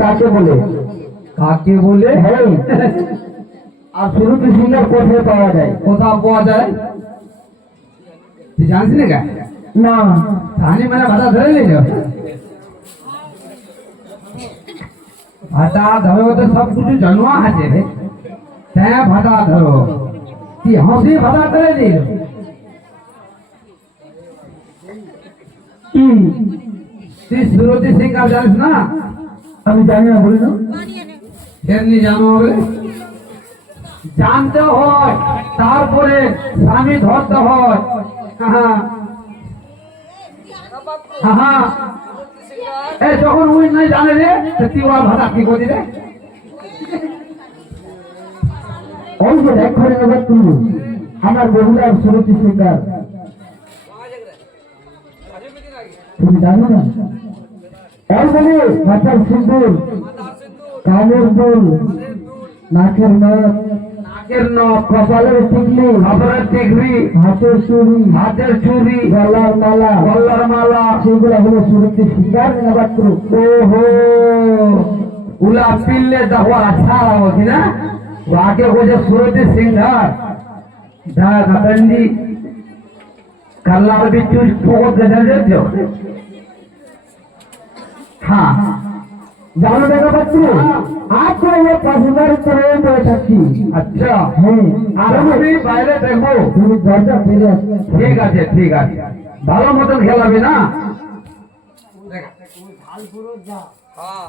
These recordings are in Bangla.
কাকে বলে? কাকে বলে? হ্যাঁ। আর শ্রুতি সিঙ্গার কোথায় পাওয়া যায়? কোথাও পাওয়া যায় তুই জানিস না? না জানি মানে ভাষা ধরে নিল। ভাষা ধরো তো সব কিছু জানোয়া আছে রে। হ্যাঁ ভাষা ধরো কি হাসি ভাষা ধরে দিল। তুই শ্রুতি সিঙ্গার জানিস না? আমি জানি না, বলি না। এমনি জানো হবে, জানতে হয় তারপরে স্বামী ধরতে হয়। যখন উনি নাই জানে রে তুই ওর ভাষা কি করবি রে? ওই যে এক্ষণে এবার তুমি আমার বহুলার শ্রুতি সিঙ্গার তুমি জানো না? বলে মাথার সিন্দুর, কানের দুল, নাকের নখ, কপালের টিকলি, হাতের চুড়ি, গলার মালা, সেগুলো হলো শ্রুতি সিঙ্গার মাত্র। ওহো উলা পিললে দেখো আচ্ছা होती ना आगे वो जो श्रुति सिंगार दा गंदी कल्लार बिच्चू बहुत गजल जो हाँ जानो देखा बच्चू आपको ये पसंदर तरह पे सकती। अच्छा है आराम से বাইরে देखो তুমি দরজা ফিরে আসো। ঠিক আছে ঠিক আছে ভালো মতন খেলাবে না। हाँ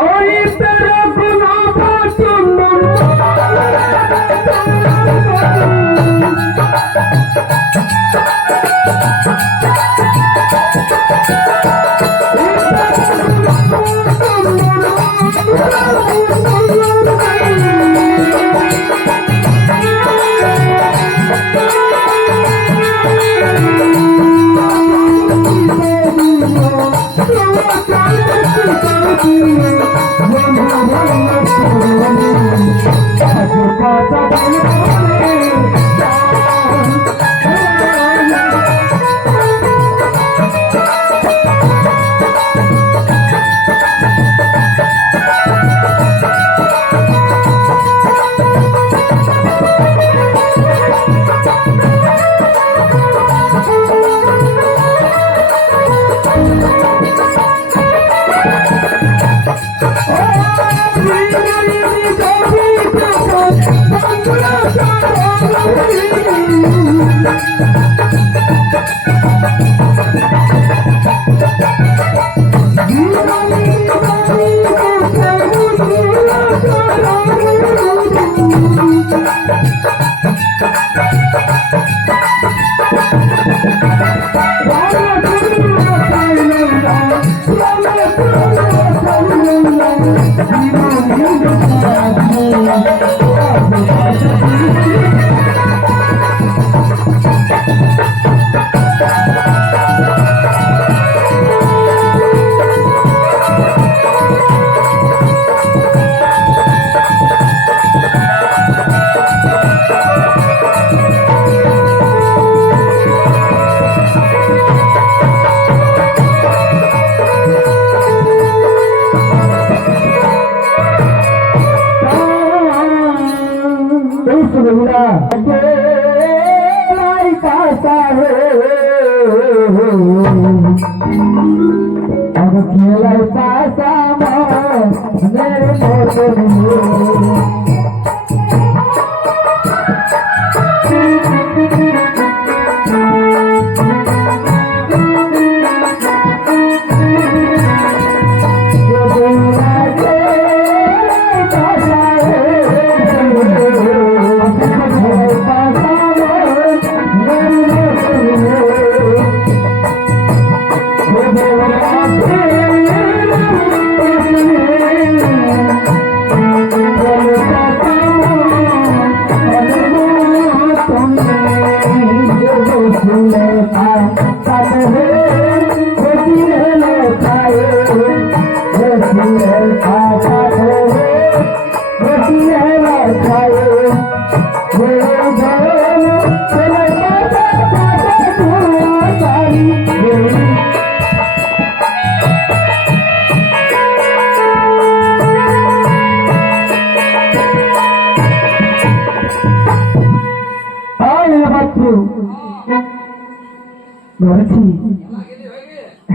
ओए तेरा गुनाह चुम्बन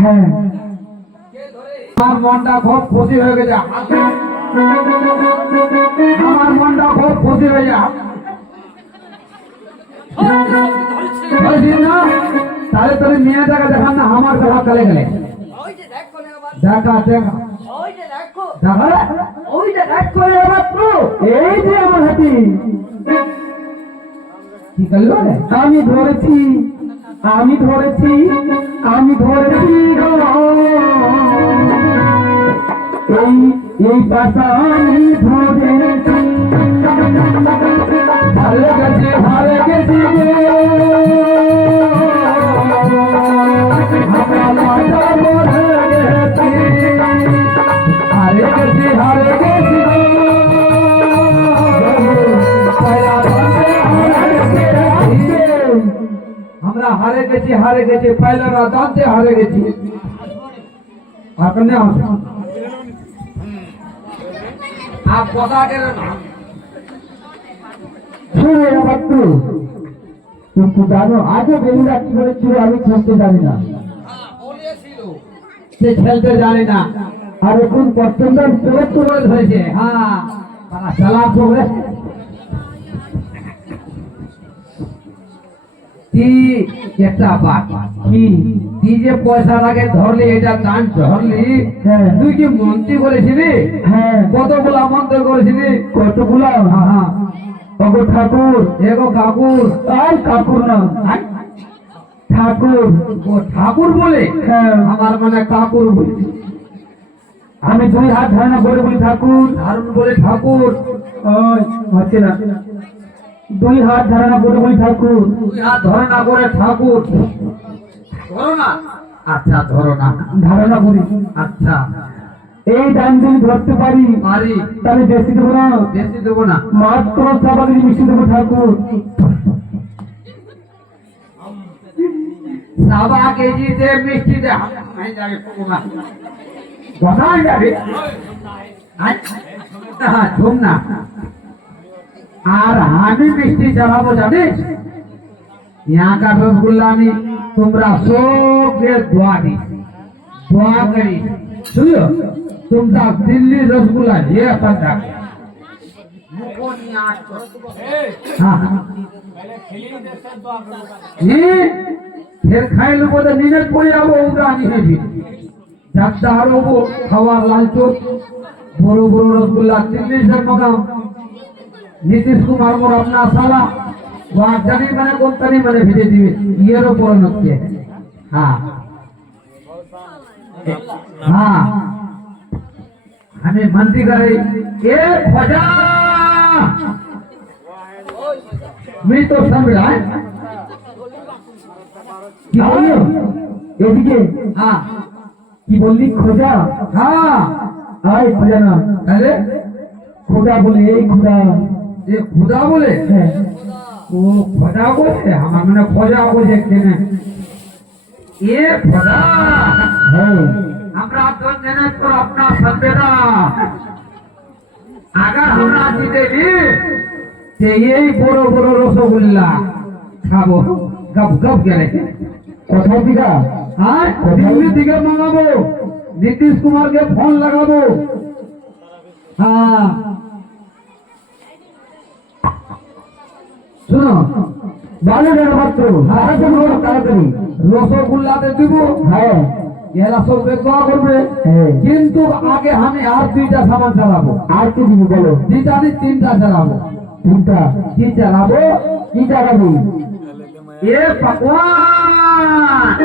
হ্যাঁ আমার মনটা খুব খুশি হয়ে গেছে আমার মনটা খুব খুশি হয়ে যায় না তাহলে তোর মেয়েটাকে দেখান না আমার দেখা চলে গেলে দেখা দেখা এই যে আমার হাতি কি করলো আমি ধরেছি আমি ধরেছি আমি ধরেছি এই এই পাশা আমি ধরেছি হারে গেছে হারে গেছি হারে গেছি হারে গেছি আমরা হারে গেছি পয়লা দাঁতে হারে গেছি আপনি आप बता के কিন্তু জানো আজও বেলুরা কি বলেছিল আমি খেলতে জানি না সে খেলতে জানি না আর এখন পছন্দ চলে ধরেছে হ্যাঁ তারা খেলা করবে একটা বাদ কি তুই যে পয়সাটাকে ধরলি এটা দান ধরলি তুই কি মন্ত্রী করেছিলি হ্যাঁ কতগুলা মন্ত্র করেছিলি কতগুলা হ্যাঁ ওগো ঠাকুর এগো কাকুর আর কাকুর না ঠাকুর ও ঠাকুর বলে হ্যাঁ আমার মানে কাকুর বলে আমি দুই হাত ধারণা করে বলি ঠাকুর ধারণ বলে ঠাকুর হচ্ছে না দুই হাত ধারণা করে বলি ঠাকুর দুই হাত ধারণা করে ঠাকুর ধরো না আচ্ছা ধরো না ধারণা করি আচ্ছা এই দান যদি ধরতে পারি পারি তাহলে বেশি দেবো না মাত্র সবাই মিশিয়ে দেবো ঠাকুর সাবা কেজিতে মিষ্টিতে কোথায় যাবে ঝুম না আর আমি মিষ্টি চালাবো জানিস यहाँ का रसगुल्ला में तुमरा सबके दुआ दी दुआ करी सुनियो तुमरा दिल्ली रसगुल्ला ये अपन फिर खाई लो बोले नीचे पड़े जाबो उदानी हेबी जाता हरबो खावार लालचो बड़ो बड़ो रसगुल्ला 30 मगाम नीतीश कुमार मोर अपना साला वहाँ जानी मैंने कौन तनी मैंने भेजे दिए ये रो बोल नक्के हाँ हाँ हमें मंत्री करे ए खजा मैं तो समझा কি বললি এদিকে হ্যাঁ কি বললি খোঁজা হ্যাঁ আয় খোঁজা না তাহলে খোঁজা বলে এই খোঁজা এ খোঁজা বলে হ্যাঁ ও খোঁজা বলে আমার মানে খোঁজা বলে কেনে এ খোঁজা হ্যাঁ আমরা তো জানি তো अपना संवेदा अगर हमरा जीते भी ते यही बड़ो बड़ो रसगुल्ला खाबो गप गप करे কোথায় দিগা হ্যাঁ দিল্লি থেকে মাগাবো নীতিশ কুমারকে ফোন লাগাবো হ্যাঁ শুনো ভালো টাকা পাত্র তাড়াতাড়ি রসগোল্লাতে দিব হ্যাঁ এরা সব দোয়া করবে কিন্তু আগে আমি আর 2টা সামান চালাবো আর কি দিব বলো 2টা আমি 3টা চালাবো 3টা কি চালাবো কি চালাবো ये पकवान